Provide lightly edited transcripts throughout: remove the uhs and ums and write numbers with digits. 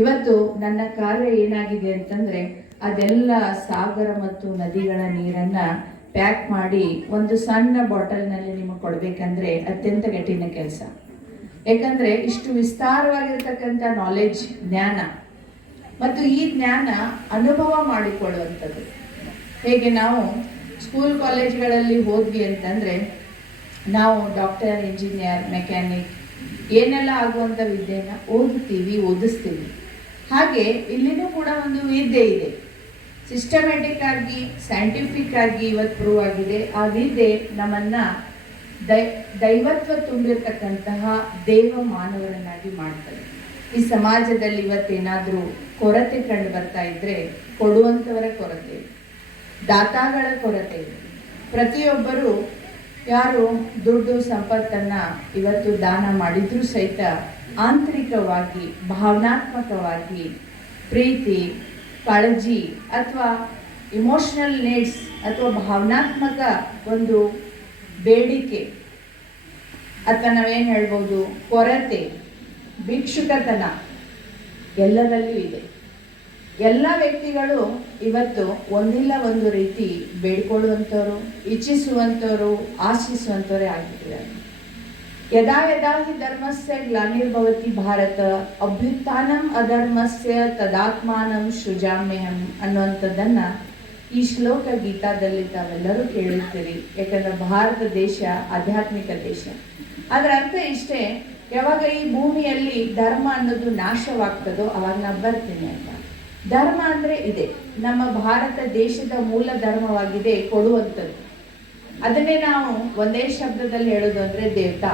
ಇವತ್ತು ನನ್ನ ಕಾರ್ಯ ಏನಾಗಿದೆ ಅಂತಂದ್ರೆ ಅದೆಲ್ಲ ಸಾಗರ ಮತ್ತು ನದಿಗಳ ನೀರನ್ನ ಪ್ಯಾಕ್ ಮಾಡಿ ಒಂದು ಸಣ್ಣ ಬಾಟಲ್ನಲ್ಲಿ ನಿಮಗೆ ಕೊಡ್ಬೇಕಂದ್ರೆ ಅತ್ಯಂತ ಕಠಿಣ ಕೆಲಸ. ಯಾಕಂದ್ರೆ ಇಷ್ಟು ವಿಸ್ತಾರವಾಗಿರ್ತಕ್ಕಂಥ ನಾಲೆಡ್ಜ್, ಜ್ಞಾನ ಮತ್ತು ಈ ಜ್ಞಾನ ಅನುಭವ ಮಾಡಿಕೊಳ್ಳುವಂಥದ್ದು. ಹೇಗೆ ನಾವು ಸ್ಕೂಲ್ ಕಾಲೇಜ್ಗಳಲ್ಲಿ ಹೋದ್ವಿ ಅಂತಂದ್ರೆ ನಾವು ಡಾಕ್ಟರ್, ಇಂಜಿನಿಯರ್, ಮೆಕ್ಯಾನಿಕ್ ಏನೆಲ್ಲ ಆಗುವಂಥ ವಿದ್ಯೆನ ಓದಿಸ್ತೀವಿ. ಹಾಗೆ ಇಲ್ಲಿನೂ ಕೂಡ ಒಂದು ವಿದ್ಯೆ ಇದೆ. ಸಿಸ್ಟಮ್ಯಾಟಿಕ್ ಆಗಿ, ಸೈಂಟಿಫಿಕ್ ಆಗಿ ಇವತ್ತು ಪ್ರೂವ್ ಆಗಿದೆ. ಆ ವಿದ್ಯೆ ನಮ್ಮನ್ನ ದೈವತ್ವ ತುಂಬಿರ್ತಕ್ಕಂತಹ ದೇವ ಮಾನವರನ್ನಾಗಿ ಮಾಡ್ತದೆ. ಈ ಸಮಾಜದಲ್ಲಿ ಇವತ್ತೇನಾದರೂ ಕೊರತೆ ಕಂಡು ಬರ್ತಾ ಇದ್ರೆ ಕೊಡುವಂಥವರ ಕೊರತೆ, ದಾತಾಗಳ ಕೊರತೆ. ಪ್ರತಿಯೊಬ್ಬರು ಯಾರು ದುಡ್ಡು ಸಂಪತ್ತನ್ನ ಇವತ್ತು ದಾನ ಮಾಡಿದ್ರೂ ಸಹಿತ ಆಂತರಿಕವಾಗಿ, ಭಾವನಾತ್ಮಕವಾಗಿ ಪ್ರೀತಿ, ಕಾಳಜಿ ಅಥವಾ ಇಮೋಷನಲ್ ನೀಡ್ಸ್ ಅಥವಾ ಭಾವನಾತ್ಮಕ ಒಂದು ಬೇಡಿಕೆ ಅಥವಾ ನಾವೇನು ಹೇಳ್ಬೋದು ಕೊರತೆ, ಭಿಕ್ಷುಕತನ ಎಲ್ಲದಲ್ಲೂ ಇದೆ. ಎಲ್ಲ ವ್ಯಕ್ತಿಗಳು ಇವತ್ತು ಒಂದಿಲ್ಲ ಒಂದು ರೀತಿ ಬೇಡ್ಕೊಳ್ಳುವಂಥವ್ರು, ಇಚ್ಛಿಸುವಂಥವ್ರು, ಆಶಿಸುವಂಥವರೇ ಆಗಿದ್ದಾರೆ. ಯದಾ ಯದಾ ಹಿ ಧರ್ಮಸ್ಯ ಗ್ಲಾನಿರ್ಭವತಿ ಭಾರತ ಅಭ್ಯುತ್ಥಾನಂ ಅಧರ್ಮಸ್ಯ ತದಾತ್ಮಾನಂ ಸೃಜಾಮ್ಯಹಂ ಅನ್ನುವಂಥದ್ದನ್ನ ಈ ಶ್ಲೋಕ ಗೀತಾದಲ್ಲಿ ತಾವೆಲ್ಲರೂ ಕೇಳಿರ್ತೀರಿ. ಯಾಕಂದ್ರೆ ಭಾರತ ದೇಶ ಆಧ್ಯಾತ್ಮಿಕ ದೇಶ. ಅದರ ಅರ್ಥ ಇಷ್ಟೇ, ಯಾವಾಗ ಈ ಭೂಮಿಯಲ್ಲಿ ಧರ್ಮ ಅನ್ನೋದು ನಾಶವಾಗ್ತದೋ ಅವಾಗ ನಾನು ಬರ್ತೀನಿ ಅಂತ. ಧರ್ಮ ಅಂದ್ರೆ ಇದೆ, ನಮ್ಮ ಭಾರತ ದೇಶದ ಮೂಲ ಧರ್ಮವಾಗಿದೆ ಕೊಡುವಂಥದ್ದು. ಅದನ್ನೇ ನಾವು ಒಂದೇ ಶಬ್ದದಲ್ಲಿ ಹೇಳೋದು ಅಂದ್ರೆ ದೇವತಾ,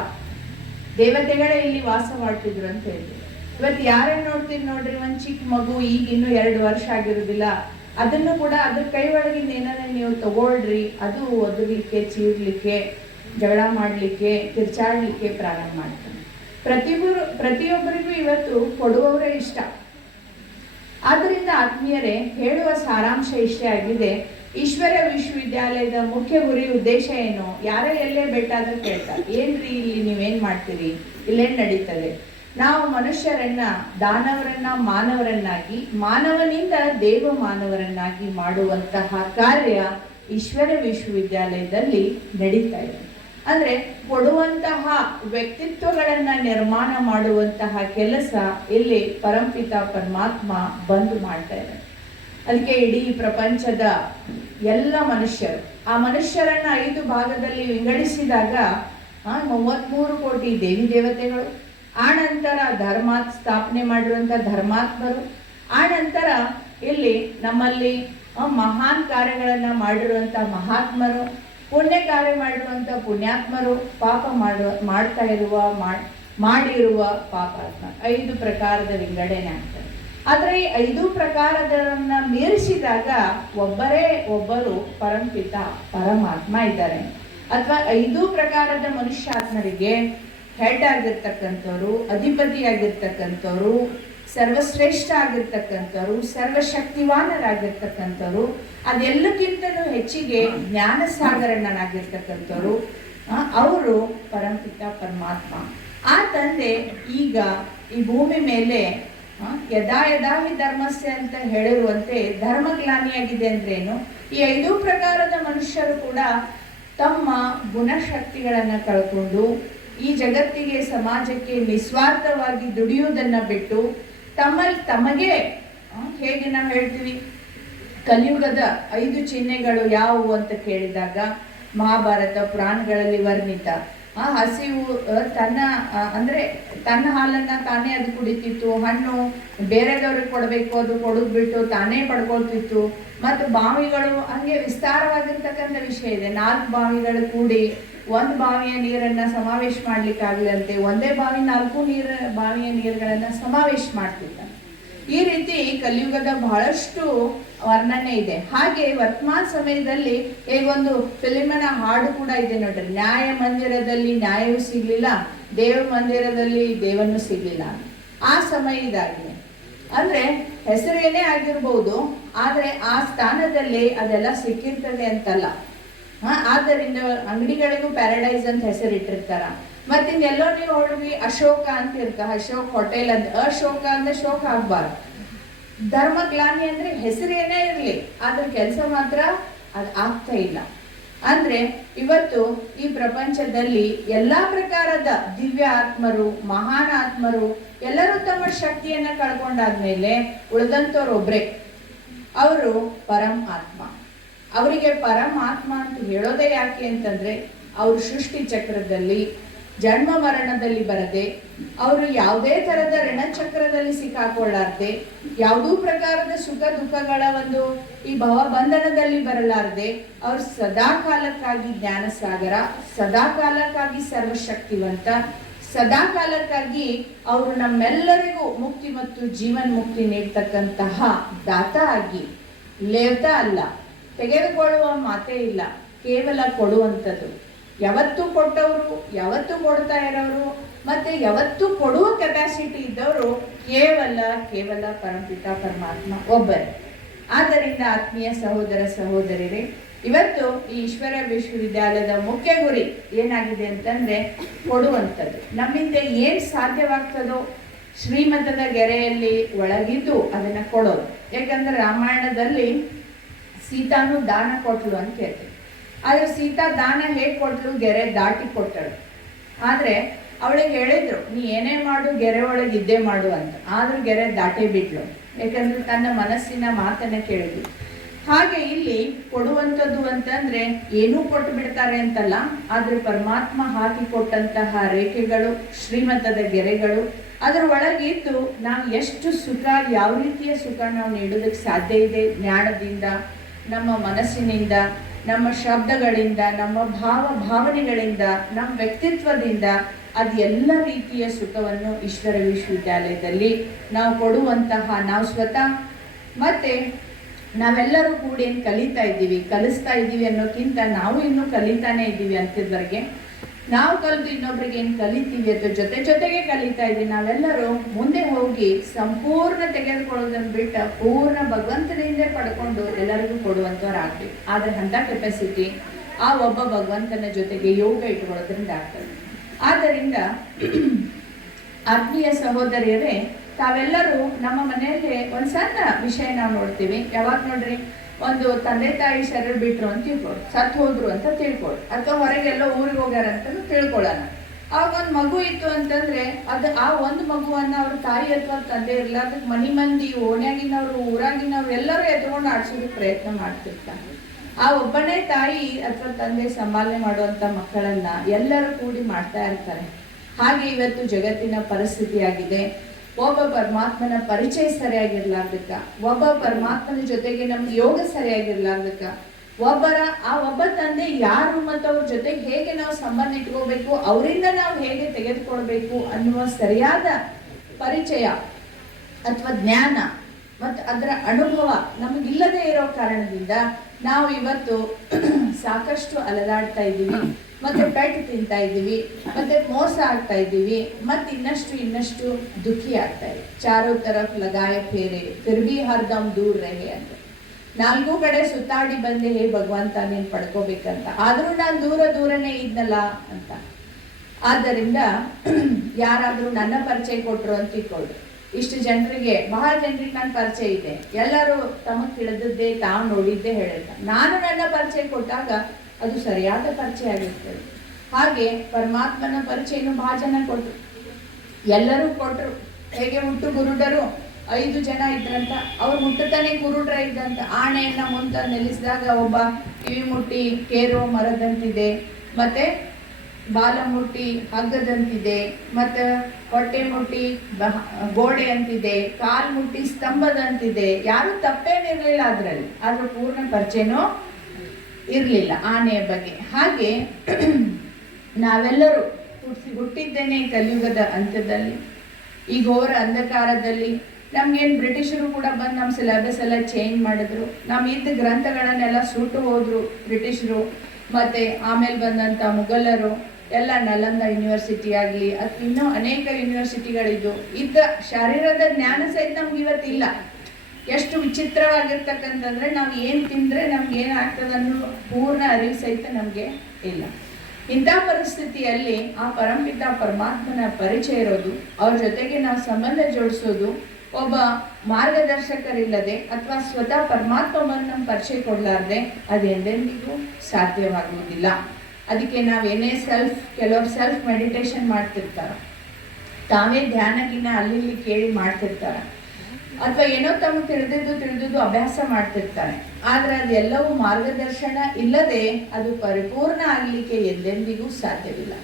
ದೇವತೆಗಳೇ ಇಲ್ಲಿ ವಾಸ ಮಾಡ್ತಿದ್ರು ಅಂತ ಹೇಳಿದ್ರು. ಇವತ್ತು ಯಾರನ್ನು ನೋಡ್ತೀನಿ ನೋಡ್ರಿ, ಒಂದು ಚಿಕ್ಕ ಮಗು ಈಗ ಇನ್ನೂ 2 ವರ್ಷ ಆಗಿರೋದಿಲ್ಲ, ಅದನ್ನು ಕೂಡ ಅದ್ರ ಕೈ ಒಳಗಿನ ಏನಾರ ನೀವು ತಗೊಳ್ರಿ, ಅದು ಒದರ್ಲಿಕ್ಕೆ, ಚೀರ್ಲಿಕ್ಕೆ, ಜಗಳ ಮಾಡಲಿಕ್ಕೆ, ಕಿರ್ಚಾಡ್ಲಿಕ್ಕೆ ಪ್ರಾರಂಭ ಮಾಡ್ತಾನೆ. ಪ್ರತಿಯೊಬ್ಬರಿಗೂ ಇವತ್ತು ಕೊಡುವವರೇ ಇಷ್ಟ. ಆದ್ದರಿಂದ ಆತ್ಮೀಯರೇ, ಹೇಳುವ ಸಾರಾಂಶ ಇಷ್ಟೇ ಆಗಿದೆ. ಈಶ್ವರ ವಿಶ್ವವಿದ್ಯಾಲಯದ ಮುಖ್ಯ ಗುರಿ ಉದ್ದೇಶ ಏನು? ಯಾರೇ ಎಲ್ಲೇ ಬೇಕಾದ್ರೂ ಕೇಳ್ತಾರೆ, ಏನ್ರಿ ಇಲ್ಲಿ ನೀವೇನ್ ಮಾಡ್ತೀರಿ, ಇಲ್ಲೇನ್ ನಡೀತದೆ? ನಾವು ಮನುಷ್ಯರನ್ನ, ದಾನವರನ್ನ ಮಾನವರನ್ನಾಗಿ, ಮಾನವನಿಂದ ದೇವ ಮಾನವರನ್ನಾಗಿ ಮಾಡುವಂತಹ ಕಾರ್ಯ ಈಶ್ವರ ವಿಶ್ವವಿದ್ಯಾಲಯದಲ್ಲಿ ನಡೀತಾ ಇದೆ. ಅಂದ್ರೆ ಕೊಡುವಂತಹ ವ್ಯಕ್ತಿತ್ವಗಳನ್ನ ನಿರ್ಮಾಣ ಮಾಡುವಂತಹ ಕೆಲಸ ಇಲ್ಲಿ ಪರಂಪಿತ ಪರಮಾತ್ಮ ಬಂದು ಮಾಡ್ತಾ ಇದೆ. ಅದಕ್ಕೆ ಇಡೀ ಪ್ರಪಂಚದ ಎಲ್ಲ ಮನುಷ್ಯರು, ಆ ಮನುಷ್ಯರನ್ನ 5 ಭಾಗದಲ್ಲಿ ವಿಂಗಡಿಸಿದಾಗ 33 ಕೋಟಿ ದೇವಿ ದೇವತೆಗಳು, ಆನಂತರ ಸ್ಥಾಪನೆ ಮಾಡಿರುವಂತ ಧರ್ಮಾತ್ಮರು, ಆನಂತರ ಇಲ್ಲಿ ನಮ್ಮಲ್ಲಿ ಮಹಾನ್ ಕಾರ್ಯಗಳನ್ನ ಮಾಡಿರುವಂತ ಮಹಾತ್ಮರು, ಪುಣ್ಯ ಕಾರ್ಯ ಮಾಡಿರುವಂತ ಪುಣ್ಯಾತ್ಮರು, ಪಾಪ ಮಾಡಿರುವ ಪಾಪಾತ್ಮ. 5 ಪ್ರಕಾರದ ವಿಂಗಡಣೆ ಆಗ್ತದೆ. ಆದ್ರೆ ಈ 5 ಪ್ರಕಾರಗಳನ್ನ ಮೀರಿಸಿದಾಗ ಒಬ್ಬರು ಪರಂಪಿತ ಪರಮಾತ್ಮ ಇದ್ದಾರೆ. ಅಥವಾ 5 ಪ್ರಕಾರದ ಮನುಷ್ಯಾತ್ಮರಿಗೆ ಹೆಡ್ ಆಗಿರ್ತಕ್ಕಂಥವ್ರು, ಅಧಿಪತಿಯಾಗಿರ್ತಕ್ಕಂಥವ್ರು, ಸರ್ವಶ್ರೇಷ್ಠ ಆಗಿರ್ತಕ್ಕಂಥವ್ರು, ಸರ್ವಶಕ್ತಿವಾನರಾಗಿರ್ತಕ್ಕಂಥವ್ರು, ಅದೆಲ್ಲಕ್ಕಿಂತಲೂ ಹೆಚ್ಚಿಗೆ ಜ್ಞಾನ ಸಾಗರನಾಗಿರ್ತಕ್ಕಂಥವ್ರು, ಅವರು ಪರಂಪಿತ ಪರಮಾತ್ಮ. ಆ ತಂದೆ ಈಗ ಈ ಭೂಮಿ ಮೇಲೆ ಯದಾ ಯದಾ ಹಿ ಧರ್ಮಸ್ಯ ಅಂತ ಹೇಳಿರುವಂತೆ ಧರ್ಮಗ್ಲಾನಿಯಾಗಿದೆ ಅಂದ್ರೇನು? ಈ 5 ಪ್ರಕಾರದ ಮನುಷ್ಯರು ಕೂಡ ತಮ್ಮ ಗುಣಶಕ್ತಿಗಳನ್ನ ಕಳ್ಕೊಂಡು ಈ ಜಗತ್ತಿಗೆ, ಸಮಾಜಕ್ಕೆ ನಿಸ್ವಾರ್ಥವಾಗಿ ದುಡಿಯುವುದನ್ನ ಬಿಟ್ಟು ತಮಗೆ ಹೇಗೆ ನಾವು ಹೇಳ್ತೀವಿ, ಕಲಿಯುಗದ 5 ಚಿಹ್ನೆಗಳು ಯಾವುವು ಅಂತ ಕೇಳಿದಾಗ ಮಹಾಭಾರತ ಪುರಾಣಗಳಲ್ಲಿ ವರ್ಣಿತ. ಹಸಿವು ತನ್ನ ಹಾಲನ್ನ ತಾನೇ ಅದು ಕುಡಿತಿತ್ತು, ಹಣ್ಣು ಬೇರೆದವ್ರಿಗೆ ಕೊಡಬೇಕು, ಅದು ಕೊಡದ್ಬಿಟ್ಟು ತಾನೇ ಪಡ್ಕೊಳ್ತಿತ್ತು. ಮತ್ತು ಬಾವಿಗಳು ಹಂಗೆ ವಿಸ್ತಾರವಾಗಿರ್ತಕ್ಕಂಥ ವಿಷಯ ಇದೆ. 4 ಬಾವಿಗಳು ಕೂಡಿ ಒಂದು ಬಾವಿಯ ನೀರನ್ನ ಸಮಾವೇಶ ಮಾಡ್ಲಿಕ್ಕಾಗಲಂತೆ ಒಂದೇ ಬಾವಿ 4 ಬಾವಿಯ ನೀರುಗಳನ್ನ ಸಮಾವೇಶ ಮಾಡ್ತಿದ್ದ. ಈ ರೀತಿ ಕಲಿಯುಗದ ಬಹಳಷ್ಟು ವರ್ಣನೆ ಇದೆ. ಹಾಗೆ ವರ್ತಮಾನ ಸಮಯದಲ್ಲಿ ಹೇಗೊಂದು ಫಿಲಿಮಿನ ಹಾಡು ಕೂಡ ಇದೆ ನೋಡ್ರಿ, ನ್ಯಾಯ ಮಂದಿರದಲ್ಲಿ ನ್ಯಾಯವೂ ಸಿಗ್ಲಿಲ್ಲ, ದೇವ ಮಂದಿರದಲ್ಲಿ ದೇವನು ಸಿಗ್ಲಿಲ್ಲ. ಆ ಸಮಯ ಇದಾಗಿದೆ. ಅಂದ್ರೆ ಹೆಸರೇನೇ ಆಗಿರ್ಬೋದು, ಆದ್ರೆ ಆ ಸ್ಥಾನದಲ್ಲಿ ಅದೆಲ್ಲ ಸಿಕ್ಕಿರ್ತದೆ ಅಂತಲ್ಲ. ಆದ್ದರಿಂದ ಅಂಗಡಿಗಳಿಗೂ ಪ್ಯಾರಡೈಸ್ ಅಂತ ಹೆಸರಿಟ್ಟಿರ್ತಾರ. ಮತ್ತಿನ್ನೆಲ್ಲೋ ನೀವು ಹೋಗಿ ಅಶೋಕ ಅಂತ ಇರ್ತ, ಅಶೋಕ್ ಹೋಟೆಲ್ ಅಂತ, ಅಶೋಕ ಅಂದ್ರೆ ಶೋಕ ಆಗ್ಬಾರ್ದು. ಧರ್ಮಗ್ಲಾನಿ ಅಂದ್ರೆ ಹೆಸರೇನೇ ಇರಲಿ, ಆದ್ರೆ ಕೆಲಸ ಮಾತ್ರ ಅದು ಆಗ್ತಾ ಇಲ್ಲ. ಅಂದ್ರೆ ಇವತ್ತು ಈ ಪ್ರಪಂಚದಲ್ಲಿ ಎಲ್ಲಾ ಪ್ರಕಾರದ ದಿವ್ಯ ಆತ್ಮರು, ಮಹಾನ್ ಆತ್ಮರು ಎಲ್ಲರೂ ತಮ್ಮ ಶಕ್ತಿಯನ್ನ ಕಳ್ಕೊಂಡಾದ್ಮೇಲೆ ಉಳಿದಂತವ್ರು ಒಬ್ರೆ, ಅವರು ಪರಂ ಆತ್ಮ. ಅವರಿಗೆ ಪರಮಾತ್ಮ ಅಂತ ಹೇಳೋದೇ ಯಾಕೆ ಅಂತಂದ್ರೆ, ಅವರು ಸೃಷ್ಟಿ ಚಕ್ರದಲ್ಲಿ ಜನ್ಮ ಮರಣದಲ್ಲಿ ಬರದೆ, ಅವರು ಯಾವುದೇ ತರದ ಋಣಚಕ್ರದಲ್ಲಿ ಸಿಕ್ಕಾಕೊಳ್ಳಾರ್ದೆ, ಯಾವುದೂ ಪ್ರಕಾರದ ಸುಖ ದುಃಖಗಳ ಒಂದು ಈ ಭವಬಂಧನದಲ್ಲಿ ಬರಲಾರ್ದೆ, ಅವರು ಸದಾ ಕಾಲಕ್ಕಾಗಿ ಜ್ಞಾನ ಸಾಗರ, ಸದಾ ಕಾಲಕ್ಕಾಗಿ ಸರ್ವಶಕ್ತಿವಂತ, ಸದಾ ಕಾಲಕ್ಕಾಗಿ ಅವರು ನಮ್ಮೆಲ್ಲರಿಗೂ ಮುಕ್ತಿ ಮತ್ತು ಜೀವನ್ ಮುಕ್ತಿ ನೀಡ್ತಕ್ಕಂತಹ ದಾತ ಆಗಿ, ಲೇವತ ಅಲ್ಲ, ತೆಗೆದುಕೊಳ್ಳುವ ಮಾತೇ ಇಲ್ಲ, ಕೇವಲ ಕೊಡುವಂಥದ್ದು. ಯಾವತ್ತೂ ಕೊಟ್ಟವರು, ಯಾವತ್ತೂ ಕೊಡ್ತಾ ಇರೋರು, ಮತ್ತೆ ಯಾವತ್ತೂ ಕೊಡುವ ಕೆಪಾಸಿಟಿ ಇದ್ದವರು ಕೇವಲ ಪರಮಪಿತ ಪರಮಾತ್ಮ ಒಬ್ಬರೇ. ಆದ್ದರಿಂದ ಆತ್ಮೀಯ ಸಹೋದರ ಸಹೋದರಿಯರೇ, ಇವತ್ತು ಈ ಈಶ್ವರ ವಿಶ್ವವಿದ್ಯಾಲಯದ ಮುಖ್ಯ ಗುರಿ ಏನಾಗಿದೆ ಅಂತಂದ್ರೆ ಕೊಡುವಂಥದ್ದು. ನಮ್ಮಿಂದ ಏನ್ ಸಾಧ್ಯವಾಗ್ತದೋ ಶ್ರೀಮತದ ಗೆರೆಯಲ್ಲಿ ಒಳಗಿದ್ದು ಅದನ್ನ ಕೊಡೋದು. ಯಾಕಂದ್ರೆ ರಾಮಾಯಣದಲ್ಲಿ ಸೀತಾನು ದಾನ ಕೊಟ್ಲು ಅಂತ ಹೇಳ್ತೀವಿ. ಆದ್ರೆ ಸೀತಾ ದಾನ ಹೇಗೆ ಕೊಟ್ಲು? ಗೆರೆ ದಾಟಿ ಕೊಟ್ಟಳು. ಆದ್ರೆ ಅವಳಿಗೆ ಹೇಳಿದ್ರು, ನೀ ಏನೇ ಮಾಡು ಗೆರೆ ಒಳಗೆ ಇದ್ದೇ ಮಾಡು ಅಂತ. ಆದ್ರೂ ಗೆರೆ ದಾಟೇ ಬಿಟ್ಲು, ಯಾಕಂದ್ರೆ ತನ್ನ ಮನಸ್ಸಿನ ಮಾತನ್ನ ಕೇಳಿದ್ಲು. ಹಾಗೆ ಇಲ್ಲಿ ಕೊಡುವಂಥದ್ದು ಅಂತಂದ್ರೆ ಏನೂ ಕೊಟ್ಟು ಬಿಡ್ತಾರೆ ಅಂತಲ್ಲ, ಆದ್ರೆ ಪರಮಾತ್ಮ ಹಾಕಿ ಕೊಟ್ಟಂತಹ ರೇಖೆಗಳು, ಶ್ರೀಮತದ ಗೆರೆಗಳು, ಅದರ ಒಳಗಿದ್ದು ನಾವು ಎಷ್ಟು ಸುಖ, ಯಾವ ರೀತಿಯ ಸುಖ ನಾವು ನೀಡೋದಕ್ಕೆ ಸಾಧ್ಯ ಇದೆ, ಜ್ಞಾನದಿಂದ, ನಮ್ಮ ಮನಸ್ಸಿನಿಂದ, ನಮ್ಮ ಶಬ್ದಗಳಿಂದ, ನಮ್ಮ ಭಾವನೆಗಳಿಂದ, ನಮ್ಮ ವ್ಯಕ್ತಿತ್ವದಿಂದ, ಅದು ಎಲ್ಲ ರೀತಿಯ ಸುಖವನ್ನು ಈಶ್ವರ ವಿಶ್ವವಿದ್ಯಾಲಯದಲ್ಲಿ ನಾವು ಕೊಡುವಂತಹ, ನಾವು ಸ್ವತಃ ಮತ್ತೆ ನಾವೆಲ್ಲರೂ ಕೂಡ ಏನು ಕಲಿತಾ ಇದ್ದೀವಿ, ಕಲಿಸ್ತಾ ಇದ್ದೀವಿ ಅನ್ನೋಕ್ಕಿಂತ ನಾವು ಇನ್ನೂ ಕಲಿತಾನೆ ಇದ್ದೀವಿ ಅಂತಿದ್ದವರೆಗೆ, ನಾವು ಕಲಿತು ಇನ್ನೊಬ್ರಿಗೆ ಏನು ಕಲಿತೀವಿ ಅಥವಾ ಜೊತೆಗೆ ಕಲಿತಾ ಇದ್ದೀವಿ. ನಾವೆಲ್ಲರೂ ಮುಂದೆ ಹೋಗಿ ಸಂಪೂರ್ಣ ತೆಗೆದುಕೊಳ್ಳೋದನ್ನು ಬಿಟ್ಟು ಪೂರ್ಣ ಭಗವಂತನಿಂದ ಪಡ್ಕೊಂಡು ಎಲ್ಲರಿಗೂ ಕೊಡುವಂಥವ್ರಾಗ್ತೀವಿ. ಆದರೆ ಅಂಥ ಕೆಪಾಸಿಟಿ ಆ ಒಬ್ಬ ಭಗವಂತನ ಜೊತೆಗೆ ಯೋಗ ಇಟ್ಕೊಳ್ಳೋದ್ರಿಂದ ಆಗ್ತದೆ. ಆದ್ದರಿಂದ ಆತ್ಮೀಯ ಸಹೋದರಿಯರೇ, ತಾವೆಲ್ಲರೂ ನಮ್ಮ ಮನೆಯಲ್ಲಿ ಒಂದು ಸಣ್ಣ ವಿಷಯ ನಾವು ನೋಡ್ತೀವಿ. ಯಾವಾಗ ನೋಡ್ರಿ, ಒಂದು ತಂದೆ ತಾಯಿ ಶರೀರ ಬಿಟ್ರು ಅಂತ ತಿಳ್ಕೊಡು, ಸತ್ತು ಹೋದ್ರು ಅಂತ ತಿಳ್ಕೊಡು, ಅಥವಾ ಹೊರಗೆಲ್ಲ ಊರಿಗೆ ಹೋಗ್ಯಾರ ಅಂತ ತಿಳ್ಕೊಳ್ಳೋಣ. ಆವಾಗ ಒಂದು ಮಗು ಇತ್ತು ಅಂತಂದ್ರೆ ಅದು ಆ ಒಂದು ಮಗುವನ್ನ ಅವ್ರ ತಾಯಿ ಅಥವಾ ತಂದೆ ಇರಲ್ಲ, ಅದಕ್ಕೆ ಮನಿ ಮಂದಿ, ಓಣ್ಯಾಗಿನವ್ರು, ಊರಾಗಿನವ್ರು ಎಲ್ಲರೂ ಎತ್ಕೊಂಡು ಆಡ್ಸೋದಕ್ಕೆ ಪ್ರಯತ್ನ ಮಾಡ್ತಿರ್ತಾರೆ. ಆ ಒಬ್ಬನೇ ತಾಯಿ ಅಥವಾ ತಂದೆ ಸಂಭಾಲನೆ ಮಾಡುವಂತ ಮಕ್ಕಳನ್ನ ಎಲ್ಲರೂ ಕೂಡಿ ಮಾಡ್ತಾ ಇರ್ತಾರೆ. ಹಾಗೆ ಇವತ್ತು ಜಗತ್ತಿನ ಪರಿಸ್ಥಿತಿ ಆಗಿದೆ. ಒಬ್ಬ ಪರಮಾತ್ಮನ ಪರಿಚಯ ಸರಿಯಾಗಿರ್ಲಾರ್ದಕ್ಕ, ಒಬ್ಬ ಪರಮಾತ್ಮನ ಜೊತೆಗೆ ನಮ್ಗೆ ಯೋಗ ಸರಿಯಾಗಿರ್ಲಾರ್ದಕ್ಕ, ಆ ಒಬ್ಬ ತಂದೆ ಯಾರು ಮತ್ತು ಅವ್ರ ಜೊತೆಗೆ ಹೇಗೆ ನಾವು ಸಂಬಂಧ ಇಟ್ಕೋಬೇಕು, ಅವರಿಂದ ನಾವು ಹೇಗೆ ತೆಗೆದುಕೊಳ್ಬೇಕು ಅನ್ನುವ ಸರಿಯಾದ ಪರಿಚಯ ಅಥವಾ ಜ್ಞಾನ ಮತ್ತು ಅದರ ಅನುಭವ ನಮಗಿಲ್ಲದೆ ಇರೋ ಕಾರಣದಿಂದ ನಾವು ಇವತ್ತು ಸಾಕಷ್ಟು ಅಲದಾಡ್ತಾ ಇದ್ದೀವಿ, ಮತ್ತೆ ಪೆಟ್ಟು ತಿಂತಾ ಇದ್ದೀವಿ, ಮತ್ತೆ ಮೋಸ ಆಗ್ತಾ ಇದ್ದೀವಿ, ಮತ್ತೆ ಇನ್ನಷ್ಟು ದುಃಖಿ ಆಗ್ತಾ ಇದೆ. ಚಾರೋ ತರಫ್ ಲಗಾಯ ಫೇರೆ ಫಿರ್ ಭಿ ಹರ್ದಮ್ ದೂರ್ ರಹೆ ಅಂತ. ನಾಲ್ಕು ಕಡೆ ಸುತ್ತಾಡಿ ಬಂದೆ, ಹೇ ಭಗವಂತ ನೀನ್ ಪಡ್ಕೋಬೇಕಂತ, ಆದ್ರೂ ನಾನು ದೂರನೇ ಇದ್ನಲ್ಲ ಅಂತ. ಆದ್ದರಿಂದ ಯಾರಾದ್ರೂ ನನ್ನ ಪರಿಚಯ ಕೊಟ್ರು ಅಂತ ಇಟ್ಕೊಳ್ಳಿ. ಇಷ್ಟು ಜನರಿಗೆ, ಬಹಳ ಜನರಿಗೆ ನನ್ನ ಪರಿಚಯ ಇದೆ, ಎಲ್ಲರೂ ತಮಗ್ ತಿಳಿದದ್ದೇ ತಾವು ನೋಡಿದ್ದೇ ಹೇಳಿದ. ನಾನು ನನ್ನ ಪರಿಚಯ ಕೊಟ್ಟಾಗ ಅದು ಸರಿಯಾದ ಪರಿಚಯ ಆಗಿರ್ತದೆ. ಹಾಗೆ ಪರಮಾತ್ಮನ ಪರಿಚಯನು ಬಹಳ ಜನ ಕೊಟ್ರು, ಎಲ್ಲರೂ ಕೊಟ್ರು. ಹೇಗೆ ಹುಟ್ಟು ಗುರುಡರು 5 ಜನ ಇದ್ರಂತ, ಅವ್ರು ಹುಟ್ಟುತ್ತಾನೆ ಕುರುಡ್ರ ಇದ್ದಂತ. ಆಣೆಯನ್ನ ಮುಂತ ನಿಲ್ಲಿಸಿದಾಗ ಒಬ್ಬ ಕಿವಿ ಮುಟ್ಟಿ ಕೇರೋ ಮರದಂತಿದೆ, ಮತ್ತೆ ಬಾಲ ಮುಟ್ಟಿ ಹಗ್ಗದಂತಿದೆ, ಮತ್ತೆ ಹೊಟ್ಟೆ ಮುಟ್ಟಿ ಗೋಡೆ ಅಂತಿದೆ, ಕಾಲ್ ಮುಟ್ಟಿ ಸ್ತಂಭದಂತಿದೆ. ಯಾರು ತಪ್ಪೇನಿರ್ಲಿಲ್ಲ ಅದ್ರಲ್ಲಿ, ಆದ್ರೂ ಪೂರ್ಣ ಪರಿಚಯನೂ ಇರ್ಲಿಲ್ಲ ಆನೆಯ ಬಗ್ಗೆ. ಹಾಗೆ ನಾವೆಲ್ಲರೂ ಹುಟ್ಟಿದ್ದೇನೆ ಕಲಿಯುಗದ ಅಂತ್ಯದಲ್ಲಿ, ಈ ಘೋರ ಅಂಧಕಾರದಲ್ಲಿ. ನಮ್ಗೇನು ಬ್ರಿಟಿಷರು ಕೂಡ ಬಂದು ನಮ್ಮ ಸಿಲೆಬಸ್ ಎಲ್ಲ ಚೇಂಜ್ ಮಾಡಿದ್ರು, ನಮ್ಮ ಇದ್ದ ಗ್ರಂಥಗಳನ್ನೆಲ್ಲ ಸುಟ್ಟು ಹೋದ್ರು ಬ್ರಿಟಿಷರು. ಮತ್ತೆ ಆಮೇಲೆ ಬಂದಂಥ ಮುಘಲರು ಎಲ್ಲ ನಲಂದ ಯೂನಿವರ್ಸಿಟಿ ಆಗಲಿ ಅಥವಾ ಇನ್ನೂ ಅನೇಕ ಯೂನಿವರ್ಸಿಟಿಗಳಿದ್ದು ಇದ್ದ ಶರೀರದ ಜ್ಞಾನ ಸಹಿತ ನಮ್ಗೆ ಇವತ್ತಿಲ್ಲ. ಎಷ್ಟು ವಿಚಿತ್ರವಾಗಿರ್ತಕ್ಕಂತಂದ್ರೆ ನಾವು ಏನು ತಿಂದರೆ ನಮ್ಗೆ ಏನಾಗ್ತದೆ ಅನ್ನೋ ಪೂರ್ಣ ಅರಿವು ಸಹಿತ ನಮಗೆ ಇಲ್ಲ. ಇಂಥ ಪರಿಸ್ಥಿತಿಯಲ್ಲಿ ಆ ಪರಮಪಿತ ಪರಮಾತ್ಮನ ಪರಿಚಯ ಇರೋದು, ಅವ್ರ ಜೊತೆಗೆ ನಾವು ಸಂಬಂಧ ಜೋಡಿಸೋದು, ಒಬ್ಬ ಮಾರ್ಗದರ್ಶಕರಿಲ್ಲದೆ ಅಥವಾ ಸ್ವತಃ ಪರಮಾತ್ಮವನ್ನು ಪರಿಚಯ ಕೊಡಲಾರ್ದೆ ಅದೆಂದೆಂದಿಗೂ ಸಾಧ್ಯವಾಗುವುದಿಲ್ಲ. ಅದಕ್ಕೆ ನಾವೇನೇ ಕೆಲವರು ಸೆಲ್ಫ್ ಮೆಡಿಟೇಷನ್ ಮಾಡ್ತಿರ್ತಾರೆ, ತಾವೇ ಧ್ಯಾನಗಿನ್ನ ಅಲ್ಲಿ ಕೇಳಿ ಮಾಡ್ತಿರ್ತಾರೆ, ಅಥವಾ ಏನೋ ತಮಗೆ ತಿಳಿದಿದ್ದು ಅಭ್ಯಾಸ ಮಾಡ್ತಿರ್ತಾರೆ. ಆದ್ರೆ ಅದೆಲ್ಲವೂ ಮಾರ್ಗದರ್ಶನ ಇಲ್ಲದೆ ಅದು ಪರಿಪೂರ್ಣ ಆಗಲಿಕ್ಕೆ ಎಂದೆಂದಿಗೂ ಸಾಧ್ಯವಿಲ್ಲ.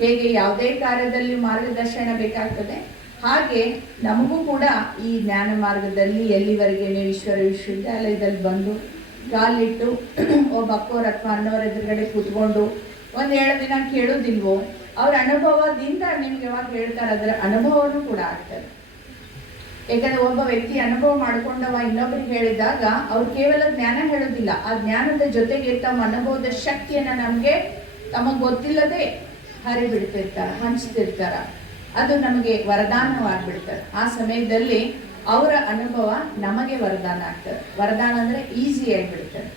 ಹೇಗೆ ಯಾವುದೇ ಕಾರ್ಯದಲ್ಲಿ ಮಾರ್ಗದರ್ಶನ ಬೇಕಾಗ್ತದೆ, ಹಾಗೆ ನಮಗೂ ಕೂಡ ಈ ಜ್ಞಾನ ಮಾರ್ಗದಲ್ಲಿ ಎಲ್ಲಿವರೆಗೆ ಈಶ್ವರ ವಿಶ್ವವಿದ್ಯಾಲಯದಲ್ಲಿ ಬಂದು ಕಾಲಿಟ್ಟು ಒಬ್ಬ ಅಕ್ಕೋರ್ ಅಥವಾ ಅನ್ನೋರ ಎದುರುಗಡೆ ಕೂತ್ಕೊಂಡು 1-2 ದಿನ ಕೇಳೋದಿಲ್ವೋ, ಅವ್ರ ಅನುಭವದಿಂದ ನಿಮ್ಗೆ ಯಾವಾಗ ಹೇಳ್ತಾರೆ ಅದರ ಅನುಭವನೂ ಕೂಡ ಆಗ್ತದೆ. ಯಾಕಂದ್ರೆ ಒಬ್ಬ ವ್ಯಕ್ತಿ ಅನುಭವ ಮಾಡ್ಕೊಂಡವ ಇನ್ನೊಬ್ರಿಗೆ ಹೇಳಿದಾಗ ಅವ್ರು ಕೇವಲ ಜ್ಞಾನ ಹೇಳೋದಿಲ್ಲ, ಆ ಜ್ಞಾನದ ಜೊತೆಗೆ ತಮ್ಮ ಅನುಭವದ ಶಕ್ತಿಯನ್ನ ನಮ್ಗೆ ತಮಗ್ ಗೊತ್ತಿಲ್ಲದೆ ಹರಿಬಿಡ್ತಿರ್ತಾರ, ಹಂಚ್ತಿರ್ತಾರ. ಅದು ನಮಗೆ ವರದಾನವಾಗ್ಬಿಡ್ತಾರೆ. ಆ ಸಮಯದಲ್ಲಿ ಅವರ ಅನುಭವ ನಮಗೆ ವರದಾನ ಆಗ್ತದೆ. ವರದಾನ ಅಂದ್ರೆ ಈಸಿ ಆಗಿಬಿಡ್ತದೆ.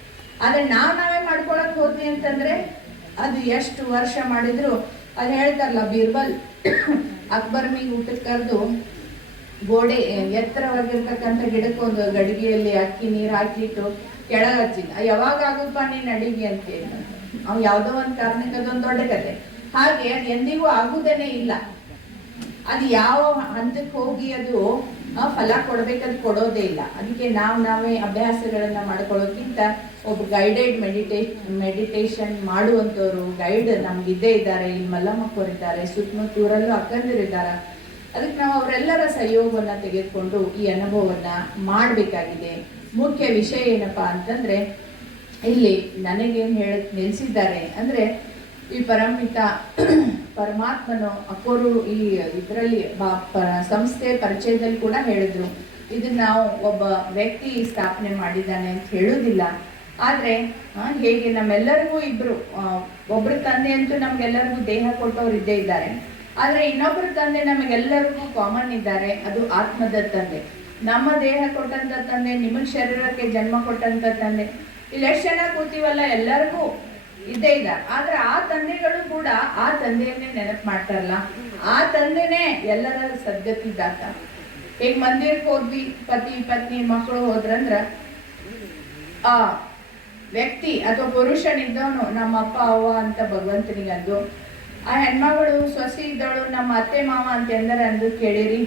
ಆದ್ರೆ ನಾವೇ ಮಾಡ್ಕೊಳಕ್ ಹೋದ್ವಿ ಅಂತಂದ್ರೆ ಅದು ಎಷ್ಟು ವರ್ಷ ಮಾಡಿದ್ರು, ಅದು ಹೇಳ್ತಾರಲ್ಲ ಬೀರ್ಬಲ್ ಅಕ್ಬರ್ನಿಗೆ ಊಟಕ್ಕೆ ಕರೆದು ಗೋಡೆ ಎತ್ತರವಾಗಿರ್ತಕ್ಕಂಥ ಗಿಡಕ್ಕೆ ಒಂದು ಗಡಿಗೆಯಲ್ಲಿ ಅಕ್ಕಿ ನೀರು ಹಾಕಿಟ್ಟು ಕೆಳಗೆ ಹಚ್ಚಿದ, ಯಾವಾಗ ಆಗುತ್ತಪ್ಪ ನೀನ್ ಅಡಿಗೆ ಅಂತ ಅವ್ ಯಾವ್ದೋ ಒಂದ್ ಕಾರಣಕ್ಕೆ ಅದೊಂದು ದೊಡ್ಡ ಕತೆ. ಹಾಗೆ ಅದು ಎಂದಿಗೂ ಆಗುದೇನೆ ಇಲ್ಲ. ಅದು ಯಾವ ಹಂತಕ್ಕೆ ಹೋಗಿ ಅದು ಫಲ ಕೊಡ್ಬೇಕದು ಕೊಡೋದೇ ಇಲ್ಲ. ಅದಕ್ಕೆ ನಾವೇ ಅಭ್ಯಾಸಗಳನ್ನ ಮಾಡ್ಕೊಳ್ಳೋಕ್ಕಿಂತ ಒಬ್ಬ ಗೈಡೆಡ್ ಮೆಡಿಟೇಷನ್ ಮಾಡುವಂಥವ್ರು ಗೈಡ್ ನಮ್ಗಿದ್ದೇ ಇದ್ದಾರೆ. ಇಲ್ಲಿ ಮಲ್ಲಮ್ಮಕ್ಕವರಿದ್ದಾರೆ, ಸುತ್ತಮುತ್ತೂರಲ್ಲೂ ಅಕ್ಕಂದಿರಿದ್ದಾರೆ. ಅದಕ್ಕೆ ನಾವು ಅವರೆಲ್ಲರ ಸಹಯೋಗವನ್ನ ತೆಗೆದುಕೊಂಡು ಈ ಅನುಭವವನ್ನ ಮಾಡಬೇಕಾಗಿದೆ. ಮುಖ್ಯ ವಿಷಯ ಏನಪ್ಪಾ ಅಂತಂದ್ರೆ, ಇಲ್ಲಿ ನನಗೇನು ನಿಲ್ಸಿದ್ದಾರೆ ಅಂದ್ರೆ, ಈ ಪರಮಪಿತ ಪರಮಾತ್ಮನು ಅಕ್ಕೋರು ಈ ಇದರಲ್ಲಿ ಸಂಸ್ಥೆ ಪರಿಚಯದಲ್ಲಿ ಕೂಡ ಹೇಳಿದ್ರು, ಇದನ್ನ ನಾವು ಒಬ್ಬ ವ್ಯಕ್ತಿ ಸ್ಥಾಪನೆ ಮಾಡಿದ್ದಾನೆ ಅಂತ ಹೇಳುವುದಿಲ್ಲ. ಆದ್ರೆ ಹೇಗೆ ನಮ್ಮೆಲ್ಲರಿಗೂ ಒಬ್ರು ತಂದೆ ಅಂತೂ ನಮ್ಗೆಲ್ಲರಿಗೂ ದೇಹ ಕೊಟ್ಟವ್ರು ಇದ್ದೇ ಇದ್ದಾರೆ. ಆದ್ರೆ ಇನ್ನೊಬ್ಬರ ತಂದೆ ನಮಗೆಲ್ಲರಿಗೂ ಕಾಮನ್ ಇದ್ದಾರೆ, ಅದು ಆತ್ಮದ ತಂದೆ. ನಮ್ಮ ದೇಹ ಕೊಟ್ಟಂತ ತಂದೆ, ನಿಮಗ್ ಶರೀರಕ್ಕೆ ಜನ್ಮ ಕೊಟ್ಟಂತ ತಂದೆ, ಇಲ್ಲಿ ಎಷ್ಟು ಜನ ಕೂತೀವಲ್ಲ ಎಲ್ಲರಿಗೂ ಇದ್ದೇ ಇದ್ದಾರೆ. ಆದ್ರೆ ಆ ತಂದೆಗಳು ಕೂಡ ಆ ತಂದೆಯನ್ನೇ ನೆನಪು ಮಾಡ್ತಾರಲ್ಲ, ಆ ತಂದೆನೇ ಎಲ್ಲರ ಸದ್ಗತಿದಾತ. ಈಗ ಮಂದಿರಕ್ಕೆ ಹೋದ್ವಿ, ಪತಿ ಪತ್ನಿ ಮಕ್ಕಳು ಹೋದ್ರಂದ್ರ ಆ ವ್ಯಕ್ತಿ ಅಥವಾ ಪುರುಷನಿದ್ದವನು ನಮ್ಮ ಅಪ್ಪ ಅವ್ವ ಅಂತ ಭಗವಂತನಿಗಂದು, ಆ ಹೆಣ್ಮಗಳು ಸೊಸಿ ಇದ್ದವಳು ನಮ್ಮ ಅತ್ತೆ ಮಾವ ಅಂತ ಎಂದರೆ ಅಂದು ಕೇಳಿರಿ,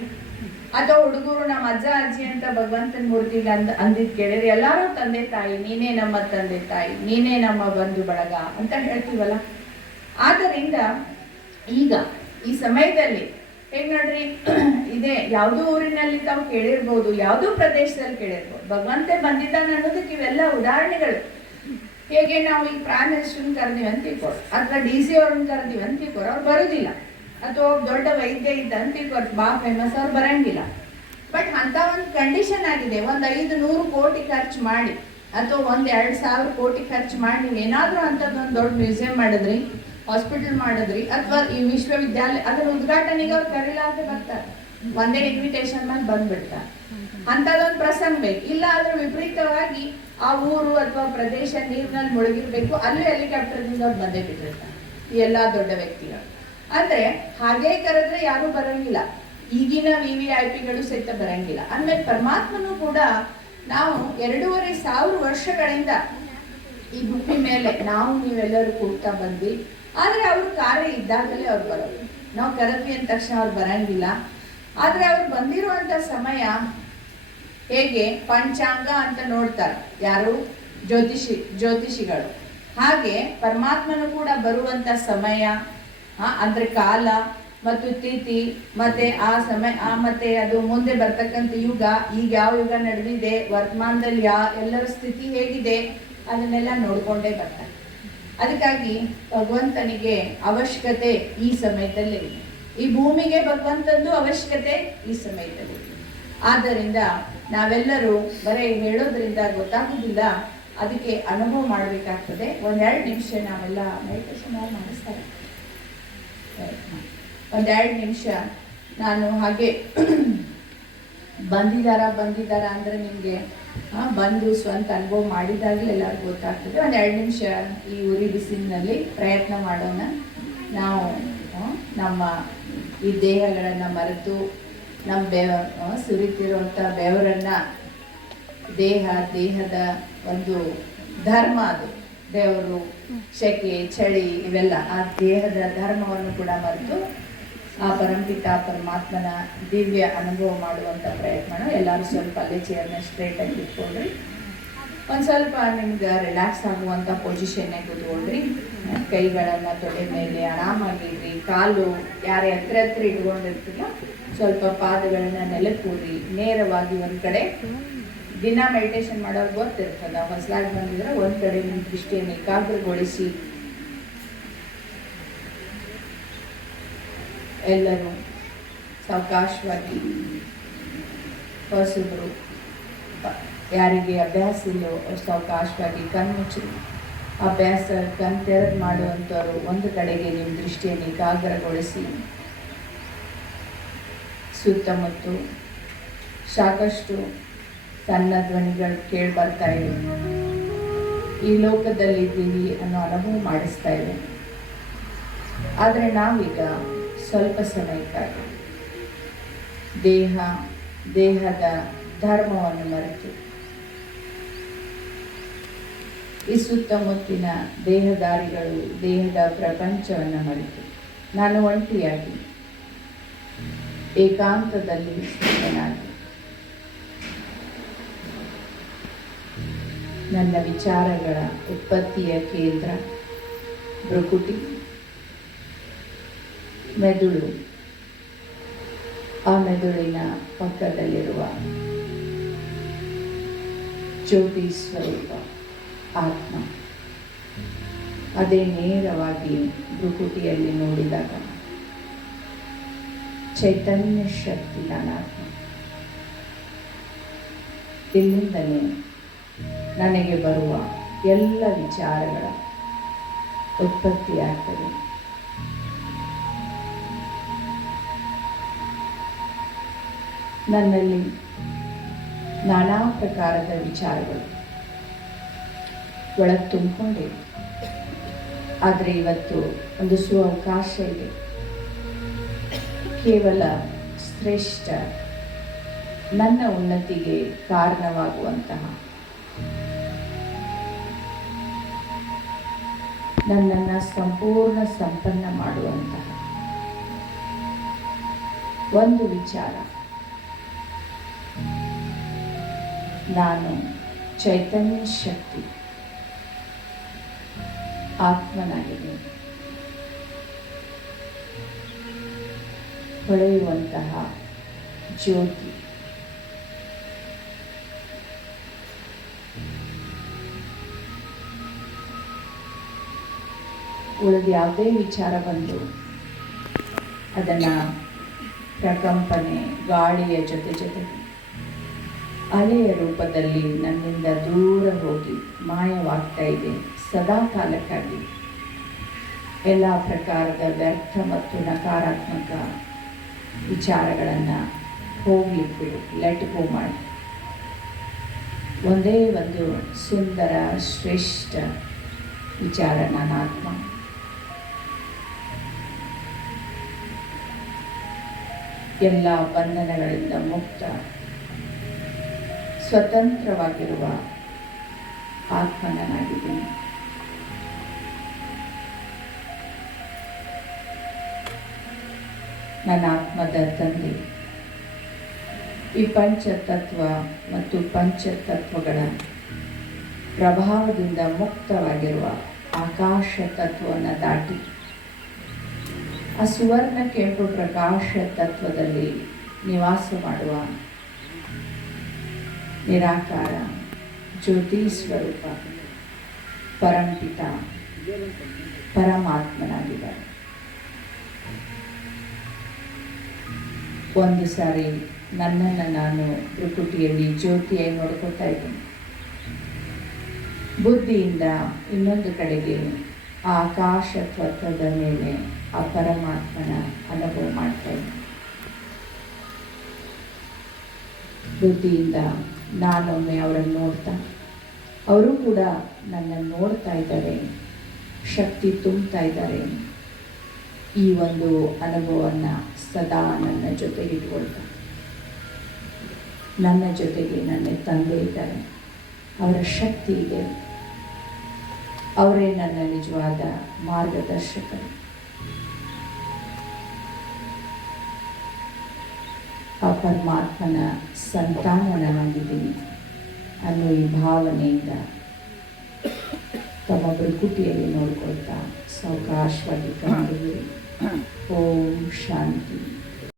ಅಥವಾ ಹುಡುಗರು ನಮ್ಮ ಅಜ್ಜ ಅಜ್ಜಿ ಅಂತ ಭಗವಂತನ ಮೂರ್ತಿಗೆ ಅಂದಿದ್ ಕೇಳಿರಿ. ಎಲ್ಲಾರು ತಂದೆ ತಾಯಿ, ನೀನೇ ನಮ್ಮ ತಂದೆ ತಾಯಿ, ನೀನೇ ನಮ್ಮ ಬಂಧು ಬಳಗ ಅಂತ ಹೇಳ್ತೀವಲ್ಲ. ಆದ್ದರಿಂದ ಈಗ ಈ ಸಮಯದಲ್ಲಿ ಹೇಗ್ ನೋಡ್ರಿ, ಇದೇ ಯಾವುದೋ ಊರಿನಲ್ಲಿ ತಾವು ಕೇಳಿರ್ಬೋದು, ಯಾವುದೋ ಪ್ರದೇಶದಲ್ಲಿ ಕೇಳಿರ್ಬೋದು, ಭಗವಂತೆ ಬಂದಿದ್ದಾನೆ ಅನ್ನೋದಕ್ಕೆ ಇವೆಲ್ಲ ಉದಾಹರಣೆಗಳು. ಹೇಗೆ ನಾವು ಈ ಪ್ರೈಮ್ ಮಿನಿಸ್ಟರ್ನ ಕರೆದಿವಿ ಅಂತ ತಿಳ್ಕೊಡು, ಅಥವಾ DC ಅವ್ರನ್ನ ಕರೆದಿವಿ ಅಂತ ತಿಳ್ಕೊಡು, ಅವ್ರು ಬರೋದಿಲ್ಲ. ಅಥವಾ ದೊಡ್ಡ ವೈದ್ಯ ಇದ್ದ ಅಂತ ತಿಳ್ಕೊಡು, ಬಾ ಫೇಮಸ್, ಅವ್ರು ಬರಂಗಿಲ್ಲ. ಬಟ್ ಅಂತ ಒಂದು ಕಂಡೀಷನ್ ಆಗಿದೆ, 500 ಕೋಟಿ ಖರ್ಚು ಮಾಡಿ ಅಥವಾ 2,000 ಕೋಟಿ ಖರ್ಚು ಮಾಡಿ ನೀವು ಏನಾದ್ರೂ ಅಂತದೊಂದು ದೊಡ್ಡ ಮ್ಯೂಸಿಯಂ ಮಾಡಿದ್ರಿ, ಹಾಸ್ಪಿಟಲ್ ಮಾಡಿದ್ರಿ, ಅಥವಾ ಈ ವಿಶ್ವವಿದ್ಯಾಲಯ ಅದರ ಉದ್ಘಾಟನೆಗೆ ಅವ್ರು ಕರೀಲಾರ್ದೆ ಬರ್ತಾರೆ, ಒಂದೇ ಇನ್ವಿಟೇಷನ್ ಮೇಲೆ ಬಂದ್ಬಿಡ್ತಾರೆ. ಅಂತದೊಂದು ಪ್ರಸಂಗ ಬೇಕು. ಇಲ್ಲ ಆದ್ರೆ ವಿಪರೀತವಾಗಿ ಆ ಊರು ಅಥವಾ ಪ್ರದೇಶ ನೀರಿನಲ್ಲಿ ಮುಳುಗಿರ್ಬೇಕು, ಅಲ್ಲಿ ಹೆಲಿಕಾಪ್ಟರ್ನಿಂದ ಅವ್ರು ಬಂದೇ ಬಿಟ್ಟಿರ್ತಾರೆ ಈ ಎಲ್ಲಾ ದೊಡ್ಡ ವ್ಯಕ್ತಿಗಳು. ಅಂದ್ರೆ ಹಾಗೆ ಕರೆದ್ರೆ ಯಾರು ಬರಂಗಿಲ್ಲ, ಈಗಿನ VVIPಗಳು ಸಹಿತ ಬರಂಗಿಲ್ಲ. ಅಂದ್ಮೇಲೆ ಪರಮಾತ್ಮನು ಕೂಡ ನಾವು 2,500 ವರ್ಷಗಳಿಂದ ಈ ಭೂಮಿ ಮೇಲೆ ನಾವು ನೀವೆಲ್ಲರೂ ಕೂಡ್ತಾ ಬಂದ್ವಿ. ಆದ್ರೆ ಅವ್ರ ಕಾರ್ಯ ಇದ್ದಾಗಲೇ ಅವ್ರು ಬರೋದು, ನಾವು ಕರೆದ್ವಿ ಅಂದ ತಕ್ಷಣ ಅವ್ರು ಬರಂಗಿಲ್ಲ. ಆದ್ರೆ ಅವ್ರು ಬಂದಿರುವಂತ ಸಮಯ ಹೇಗೆ ಪಂಚಾಂಗ ಅಂತ ನೋಡ್ತಾರೆ ಯಾರು, ಜ್ಯೋತಿಷಿಗಳು. ಹಾಗೆ ಪರಮಾತ್ಮನು ಕೂಡ ಬರುವಂತ ಸಮಯ ಅಂದ್ರೆ ಕಾಲ ಮತ್ತು ತಿಥಿ, ಮತ್ತೆ ಆ ಸಮಯ ಮತ್ತೆ ಅದು ಮುಂದೆ ಬರ್ತಕ್ಕಂಥ ಯುಗ, ಈಗ ಯಾವ ಯುಗ ನಡೆದಿದೆ, ವರ್ತಮಾನದಲ್ಲಿ ಎಲ್ಲರ ಸ್ಥಿತಿ ಹೇಗಿದೆ, ಅದನ್ನೆಲ್ಲ ನೋಡ್ಕೊಂಡೇ ಬರ್ತಾರೆ. ಅದಕ್ಕಾಗಿ ಭಗವಂತನಿಗೆ ಅವಶ್ಯಕತೆ ಈ ಸಮಯದಲ್ಲಿ, ಈ ಭೂಮಿಗೆ ಭಗವಂತಂದು ಅವಶ್ಯಕತೆ ಈ ಸಮಯದಲ್ಲಿ. ಆದ್ದರಿಂದ ನಾವೆಲ್ಲರೂ ಬರೀ ಹೇಳೋದ್ರಿಂದ ಗೊತ್ತಾಗುದಿಲ್ಲ, ಅದಕ್ಕೆ ಅನುಭವ ಮಾಡಬೇಕಾಗ್ತದೆ. 1-2 ನಿಮಿಷ ನಾವೆಲ್ಲ ಮೆಡಿಟೇಷನ್ ಮಾಡಿಸ್ತಾರೆ, 1-2 ನಿಮಿಷ ನಾನು ಹಾಗೆ ಬಂದಿದ್ದಾರ ಅಂದ್ರೆ ನಿಮ್ಗೆ ಬಂದು ಸ್ವಂತ ಅನುಭವ ಮಾಡಿದಾಗಲೇ ಎಲ್ಲರಿಗೂ ಗೊತ್ತಾಗ್ತದೆ. ಒಂದು 2 ನಿಮಿಷ ಈ ಉರಿ ಬಿಸಿಲಿನಲ್ಲಿ ಪ್ರಯತ್ನ ಮಾಡೋಣ. ನಾವು ನಮ್ಮ ಈ ದೇಹಗಳನ್ನು ಮರೆತು ನಮ್ಮ ಸುರಿತಿರುವಂಥ ಬೆವರನ್ನು, ದೇಹದ ಒಂದು ಧರ್ಮ ಅದು, ಬೆವರು, ಸೆಕೆ, ಚಳಿ ಇವೆಲ್ಲ ಆ ದೇಹದ ಧರ್ಮವನ್ನು ಕೂಡ ಮರೆತು ಆ ಪರಂಪಿತ ಪರಮಾತ್ಮನ ದಿವ್ಯ ಅನುಭವ ಮಾಡುವಂಥ ಪ್ರಯತ್ನ. ಎಲ್ಲರೂ ಸ್ವಲ್ಪ ಅಲ್ಲೇ ಚೇರ್ನ ಸ್ಟ್ರೈಟಾಗಿ ಇಟ್ಕೊಳ್ರಿ. ಒಂದು ಸ್ವಲ್ಪ ನಿಮ್ಗೆ ರಿಲ್ಯಾಕ್ಸ್ ಆಗುವಂಥ ಪೊಸಿಷನ್ನೇ ಕೂತ್ಕೊಳ್ರಿ. ಕೈಗಳನ್ನು ತೊಡೆ ಮೇಲೆ ಆರಾಮಾಗಿರ್ರಿ. ಕಾಲು ಯಾರೇ ಹತ್ರ ಇಟ್ಕೊಂಡಿರ್ತಿಲ್ಲ, ಸ್ವಲ್ಪ ಪಾದಗಳನ್ನ ನೆಲಕ್ಕೂರಿ ನೇರವಾಗಿ ಒಂದು ಕಡೆ. ದಿನ ಮೆಡಿಟೇಷನ್ ಮಾಡೋರು ಗೊತ್ತಿರ್ತದ, ಹೊಸದಾಗಿ ಬಂದಿದ್ರೆ ಒಂದು ಕಡೆ ನಿಮ್ಮ ದೃಷ್ಟಿಯನ್ನು ಏಕಾಗ್ರಗೊಳಿಸಿ ಎಲ್ಲರೂ ಸಾವಕಾಶವಾಗಿ, ಹೊಸಬರು ಯಾರಿಗೆ ಅಭ್ಯಾಸ ಇಲ್ಲೋ ಸಾವಕಾಶವಾಗಿ ಕಣ್ಮುಚ್ಚಿ, ಅಭ್ಯಾಸ ಕಣ್ ತೆರೆದು ಮಾಡುವಂಥವ್ರು ಒಂದು ಕಡೆಗೆ ನಿಮ್ಮ ದೃಷ್ಟಿಯನ್ನು ಏಕಾಗ್ರಗೊಳಿಸಿ ಸುತ್ತಮುತ್ತ ಸಾಕಷ್ಟು ಸಣ್ಣ ಧ್ವನಿಗಳು ಕೇಳಿ ಬರ್ತಾ ಇವೆ. ಈ ಲೋಕದಲ್ಲಿದ್ದೀವಿ ಅನ್ನೋ ಅನುಭವ ಮಾಡಿಸ್ತಾ ಇವೆ. ಆದರೆ ನಾವೀಗ ಸ್ವಲ್ಪ ಸಮಯಕ್ಕಾಗಿ ದೇಹದ ಧರ್ಮವನ್ನು ಮರೆತು ಈ ಸುತ್ತಮುತ್ತಿನ ದೇಹದಾರಿಗಳು, ದೇಹದ ಪ್ರಪಂಚವನ್ನು ಮರೆತು ನಾನು ಒಂಟಿಯಾಗಿ ಏಕಾಂತದಲ್ಲಿ ಸ್ಥಿತನಾಗಿ ನನ್ನ ವಿಚಾರಗಳ ಉತ್ಪತ್ತಿಯ ಕೇಂದ್ರ ಭ್ರುಕುಟಿ, ಮೆದುಳು, ಆ ಮೆದುಳಿನ ಪಕ್ಕದಲ್ಲಿರುವ ಜ್ಯೋತಿ ಸ್ವರೂಪ ಆತ್ಮ, ಅದೇ ನೇರವಾಗಿ ಭ್ರುಕುಟಿಯಲ್ಲಿ ನೋಡಿದಾಗ ಚೈತನ್ಯ ಶಕ್ತಿ ನಾನಾತ್ಮ. ಇಲ್ಲಿಂದಲೇ ನನಗೆ ಬರುವ ಎಲ್ಲ ವಿಚಾರಗಳ ಉತ್ಪತ್ತಿಯಾಗ್ತದೆ. ನನ್ನಲ್ಲಿ ನಾನಾ ಪ್ರಕಾರದ ವಿಚಾರಗಳು ಒಳಗೆ ತುಂಬಿಕೊಂಡಿವೆ. ಆದರೆ ಇವತ್ತು ಒಂದು ಅವಕಾಶ ಇದೆ. ಕೇವಲ ಶ್ರೇಷ್ಠ ನನ್ನ ಉನ್ನತಿಗೆ ಕಾರಣವಾಗುವಂತಹ, ನನ್ನನ್ನು ಸಂಪೂರ್ಣ ಸಂಪನ್ನ ಮಾಡುವಂತಹ ಒಂದು ವಿಚಾರ. ನಾನು ಚೈತನ್ಯ ಶಕ್ತಿ ಆತ್ಮನಾಗಿದ್ದೀನಿ. ಹೊಳೆಯುವಂತಹ ಜ್ಯೋತಿ. ಉಳಿದ ಯಾವುದೇ ವಿಚಾರ ಬಂದು ಅದನ್ನು ಪ್ರಕಂಪನೆ, ಗಾಳಿಯ ಜೊತೆಗೆ ಅಲೆಯ ರೂಪದಲ್ಲಿ ನನ್ನಿಂದ ದೂರ ಹೋಗಿ ಮಾಯವಾಗ್ತಾ ಇದೆ. ಸದಾ ಕಾಲಕ್ಕಾಗಿ ಎಲ್ಲ ಪ್ರಕಾರದ ವ್ಯರ್ಥ ಮತ್ತು ನಕಾರಾತ್ಮಕ ವಿಚಾರಗಳನ್ನು ಹೋಗ್ಲಿಕ್ಕೆ ಲೆಟ್ ಗೋ ಮಾಡಿ ಒಂದೇ ಒಂದು ಸುಂದರ ಶ್ರೇಷ್ಠ ವಿಚಾರ, ನನ್ನ ಆತ್ಮ. ಎಲ್ಲ ಬಂಧನಗಳಿಂದ ಮುಕ್ತ ಸ್ವತಂತ್ರವಾಗಿರುವ ಆತ್ಮನಾಗಿದ್ದೀನಿ. ನನ್ನ ಆತ್ಮದ ತಂದೆ ಈ ಪಂಚತತ್ವ ಮತ್ತು ಪಂಚತತ್ವಗಳ ಪ್ರಭಾವದಿಂದ ಮುಕ್ತವಾಗಿರುವ ಆಕಾಶ ತತ್ವವನ್ನು ದಾಟಿ ಆ ಸುವರ್ಣ ಕೆಂಪು ಪ್ರಕಾಶ ತತ್ವದಲ್ಲಿ ನಿವಾಸ ಮಾಡುವ ನಿರಾಕಾರ ಜ್ಯೋತಿ ಸ್ವರೂಪ ಪರಂಪಿತ ಪರಮಾತ್ಮನಾಗಿದ್ದಾರೆ. ಒಂದು ಸಾರಿ ನನ್ನನ್ನು ನಾನು ಪ್ರಕೃತಿಯಲ್ಲಿ ಜ್ಯೋತಿಯಾಗಿ ನೋಡ್ಕೊತಾ ಇದ್ದೀನಿ. ಬುದ್ಧಿಯಿಂದ ಇನ್ನೊಂದು ಕಡೆಗೆ ಆ ಆಕಾಶ ತತ್ವದ ಮೇಲೆ ಆ ಪರಮಾತ್ಮನ ಅನುಭವ ಮಾಡ್ತಾ ಇದ್ದೀನಿ. ಬುದ್ಧಿಯಿಂದ ನಾನೊಮ್ಮೆ ಅವರನ್ನು ನೋಡ್ತಾ, ಅವರು ಕೂಡ ನನ್ನನ್ನು ನೋಡ್ತಾ ಇದ್ದಾರೆ, ಶಕ್ತಿ ತುಂಬ್ತಾ ಇದ್ದಾರೆ. ಈ ಒಂದು ಅನುಭವವನ್ನು ಸದಾ ನನ್ನ ಜೊತೆಗೆ ಇಟ್ಕೊಳ್ತಾ, ನನ್ನ ಜೊತೆಗೆ ನನ್ನ ತಂದೆ ಇದ್ದಾರೆ, ಅವರ ಶಕ್ತಿ ಇದೆ, ಅವರೇ ನನ್ನ ನಿಜವಾದ ಮಾರ್ಗದರ್ಶಕರು. ಆ ಪರಮಾತ್ಮನ ಸಂತಾನನಾಗಿದ್ದೀನಿ ಅನ್ನೋ ಈ ಭಾವನೆಯಿಂದ ತಮ್ಮ ಬೃಕುಟಿಯಲ್ಲಿ ನೋಡ್ಕೊಳ್ತಾ ಸಾವಕಾಶವಾಗಿ ಕಂಡಿದ್ದೀರಿ. ಓಂ ಶಾಂತಿ.